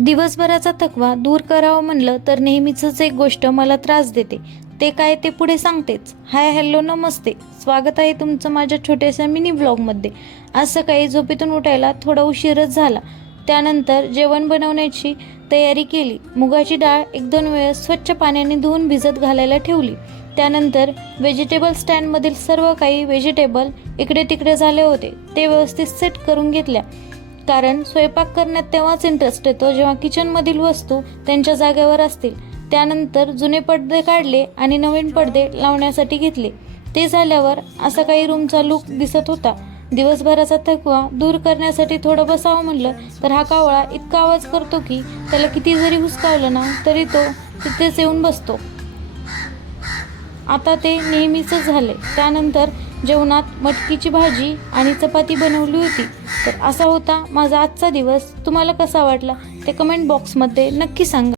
दिवसभराचा थकवा दूर करावं म्हणलं तर नेहमीचंच एक गोष्ट मला त्रास देते. ते काय ते पुढे सांगतेच. हाय हॅलो नमस्ते, स्वागत आहे तुमचं माझ्या छोट्याशा मिनी ब्लॉगमध्ये. आज सकाळी झोपेतून उठायला थोडा उशीरच झाला. त्यानंतर जेवण बनवण्याची तयारी केली. मुगाची डाळ 1-2 वेळेस स्वच्छ पाण्याने धुवून भिजत घालायला ठेवली. त्यानंतर व्हेजिटेबल स्टँडमधील सर्व काही व्हेजिटेबल इकडे तिकडे झाले होते ते व्यवस्थित सेट करून घेतल्या. कारण स्वयंपाक करण्यात तेव्हाच इंटरेस्ट येतो जेव्हा किचनमधील वस्तू त्यांच्या जागेवर असतील. त्यानंतर जुने पडदे काढले आणि नवीन पडदे लावण्यासाठी घेतले. ते झाल्यावर असा काही रूमचा लुक दिसत होता. दिवसभराचा थकवा दूर करण्यासाठी थोडं बसावं म्हणलं तर हा कावळा इतका आवाज करतो की त्याला किती जरी हुसकावलं ना तरी तो तिथेच येऊन बसतो. आता ते नेहमीच झाले. त्यानंतर जेवणात मटकीची भाजी आणि चपाती बनवली होती. तर असा होता माझा आजचा दिवस. तुम्हाला कसा वाटला ते कमेंट बॉक्समध्ये नक्की सांगा.